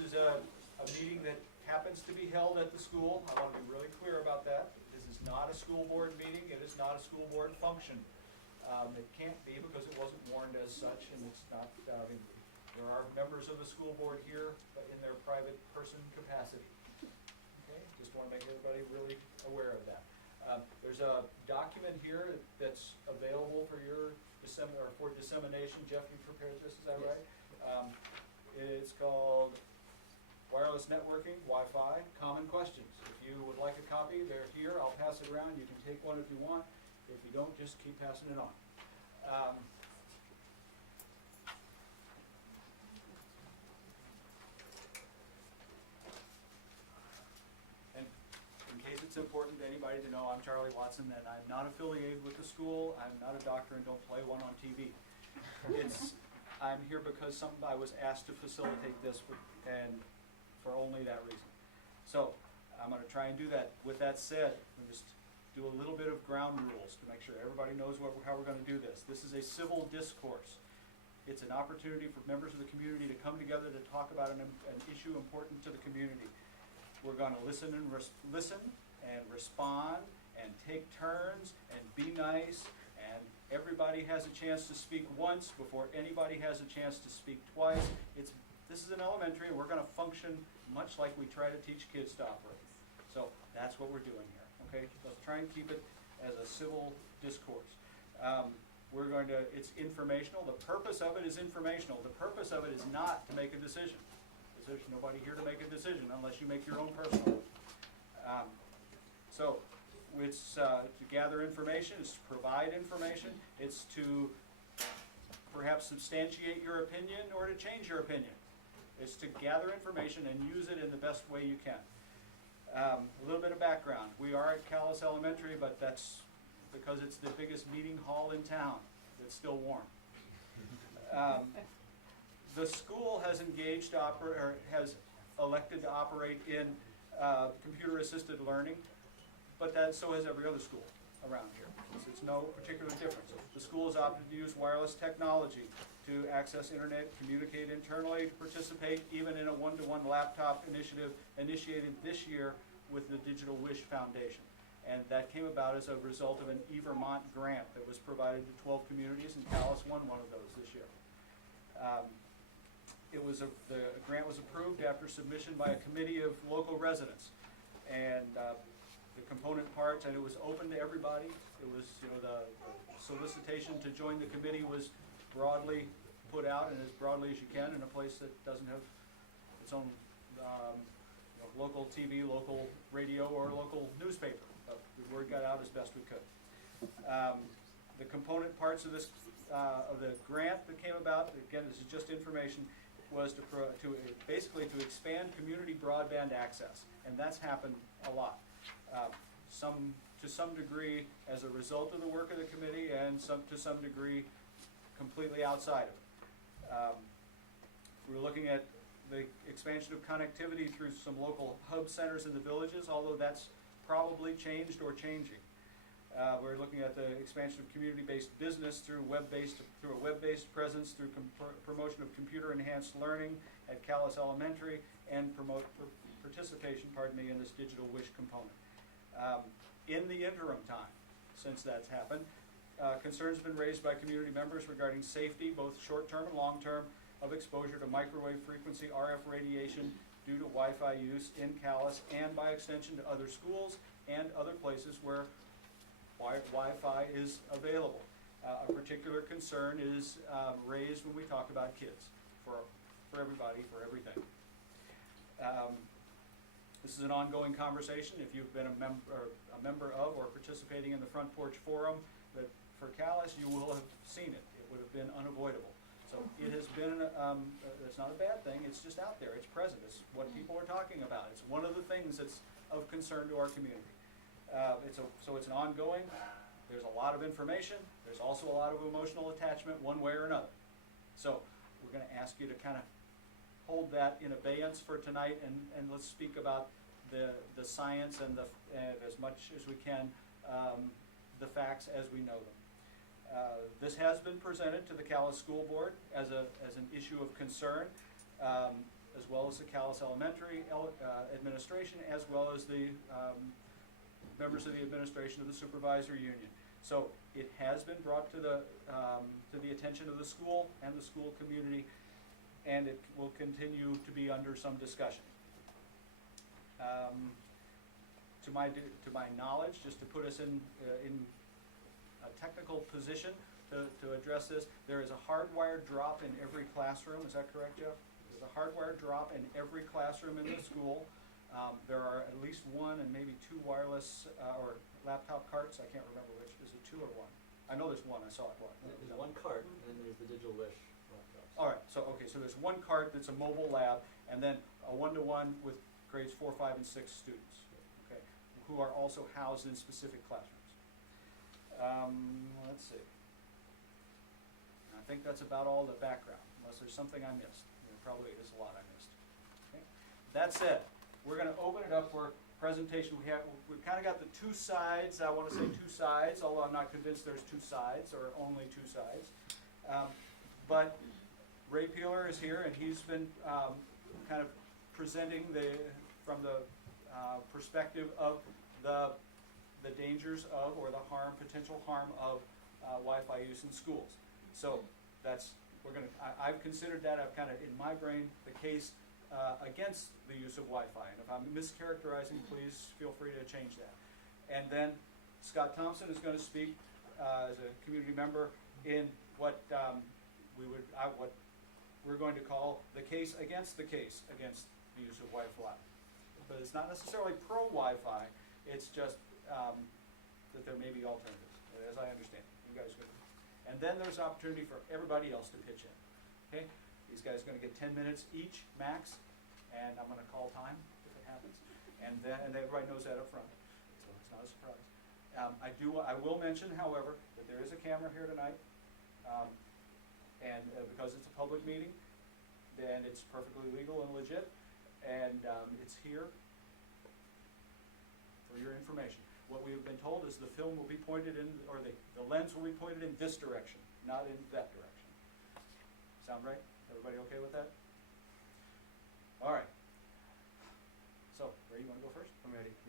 is a meeting that happens to be held at the school. I want to be really clear about that. This is not a school board meeting. It is not a school board function. It can't be because it wasn't warned as such, and it's not. There are members of the school board here, but in their private person capacity. Okay, just want to make everybody really aware of that. There's a document here that's available for your dissemination. Jeff, you prepared this, is that Yes. right? It's called Wireless Networking, Wi-Fi, Common Questions. If you would like a copy, they're here. I'll pass it around. You can take one if you want. If you don't, just keep passing it on. And in case it's important to anybody to know, I'm Charlie Watson, and I'm not affiliated with the school. I'm not a doctor and don't play one on TV. I'm here because I was asked to facilitate this, and for only that reason. So I'm going to try and do that. With that said, we'll just do a little bit of ground rules to make sure everybody knows how we're going to do this. This is a civil discourse. It's an opportunity for members of the community to come together to talk about an issue important to the community. We're going to listen and respond and take turns and be nice, and everybody has a chance to speak once before anybody has a chance to speak twice. This is an elementary, and we're going to function much like we try to teach kids to operate. So that's what we're doing here, okay? Let's try and keep it as a civil discourse. It's informational. The purpose of it is informational. The purpose of it is not to make a decision. There's nobody here to make a decision unless you make your own personal. So it's to gather information, it's to provide information, it's to perhaps substantiate your opinion or to change your opinion. It's to gather information and use it in the best way you can. A little bit of background. We are at Calais Elementary, but that's because it's the biggest meeting hall in town. It's still warm. The school has has elected to operate in computer-assisted learning, but so has every other school around here. It's no particular difference. The school has opted to use wireless technology to access internet, communicate internally, to participate even in a one-to-one laptop initiative initiated this year with the Digital Wish Foundation. And that came about as a result of an eVermont grant that was provided to 12 communities, and Calais won one of those this year. The grant was approved after submission by a committee of local residents, and the component parts, and it was open to everybody. It was, the solicitation to join the committee was broadly put out, and as broadly as you can in a place that doesn't have its own local TV, local radio, or local newspaper. But the word got out as best we could. The component parts of this of the grant that came about, again, this is just information, was basically to expand community broadband access, and that's happened a lot. To some degree as a result of the work of the committee, and to some degree completely outside of it. We're looking at the expansion of connectivity through some local hub centers in the villages, although that's probably changed or changing. We're looking at the expansion of community-based business through a web-based presence, through promotion of computer-enhanced learning at Calais Elementary, and participation, in this Digital Wish component. In the interim time, since that's happened, concerns have been raised by community members regarding safety, both short-term and long-term, of exposure to microwave frequency RF radiation due to Wi-Fi use in Calais, and by extension to other schools and other places where Wi-Fi is available. A particular concern is raised when we talk about kids, for everybody, for everything. This is an ongoing conversation. If you've been a member of or participating in the Front Porch Forum for Calais, you will have seen it. It would have been unavoidable. So it has been, it's not a bad thing, it's just out there, it's present, it's what people are talking about. It's one of the things that's of concern to our community. So it's an ongoing, there's a lot of information, there's also a lot of emotional attachment one way or another. So we're going to ask you to kind of hold that in abeyance for tonight, and let's speak about the science and as much as we can, the facts as we know them. This has been presented to the Calais School Board as an issue of concern. as well as the Calais Elementary administration, as well as the members of the administration of the supervisor union. So it has been brought to the attention of the school and the school community, and it will continue to be under some discussion. To my knowledge, just to put us in a technical position to address this, there is a hardwired drop in every classroom. Is that correct, Jeff? There's a hardwired drop in every classroom in the school. There are at least one and maybe two wireless or laptop carts. I can't remember which. Is it two or one? I know there's one. I saw it. What? There's one cart, and then there's the Digital Wish laptops. All right. So okay. So there's one cart that's a mobile lab, and then a one-to-one with grades 4, 5, and 6 students. Okay, who are also housed in specific classrooms. Let's see. I think that's about all the background, unless there's something I missed. There probably is a lot I missed. Okay. That said, we're going to open it up for presentation. We've kind of got the two sides. I want to say two sides, although I'm not convinced there's two sides or only two sides. But Ray Peeler is here, and he's been kind of presenting from the perspective of the dangers of, or the potential harm of Wi-Fi use in schools. So that's, I've considered that, I've kind of, in my brain, the case against the use of Wi-Fi. And if I'm mischaracterizing, please feel free to change that. And then Scott Thompson is going to speak as a community member in what what we're going to call the case against the use of Wi-Fi. But it's not necessarily pro-Wi-Fi, it's just that there may be alternatives, as I understand it. You guys are going to, and then there's opportunity for everybody else to pitch in. Okay? These guys are going to get 10 minutes each, max, and I'm going to call time if it happens. And everybody knows that up front, so it's not a surprise. I will mention, however, that there is a camera here tonight, and because it's a public meeting, then it's perfectly legal and legit, and it's here for your information. What we have been told is the film will be pointed in, or the lens will be pointed in this direction, not in that direction. Sound right? Everybody okay with that? All right. So, Ray, you want to go first? I'm ready. Yeah.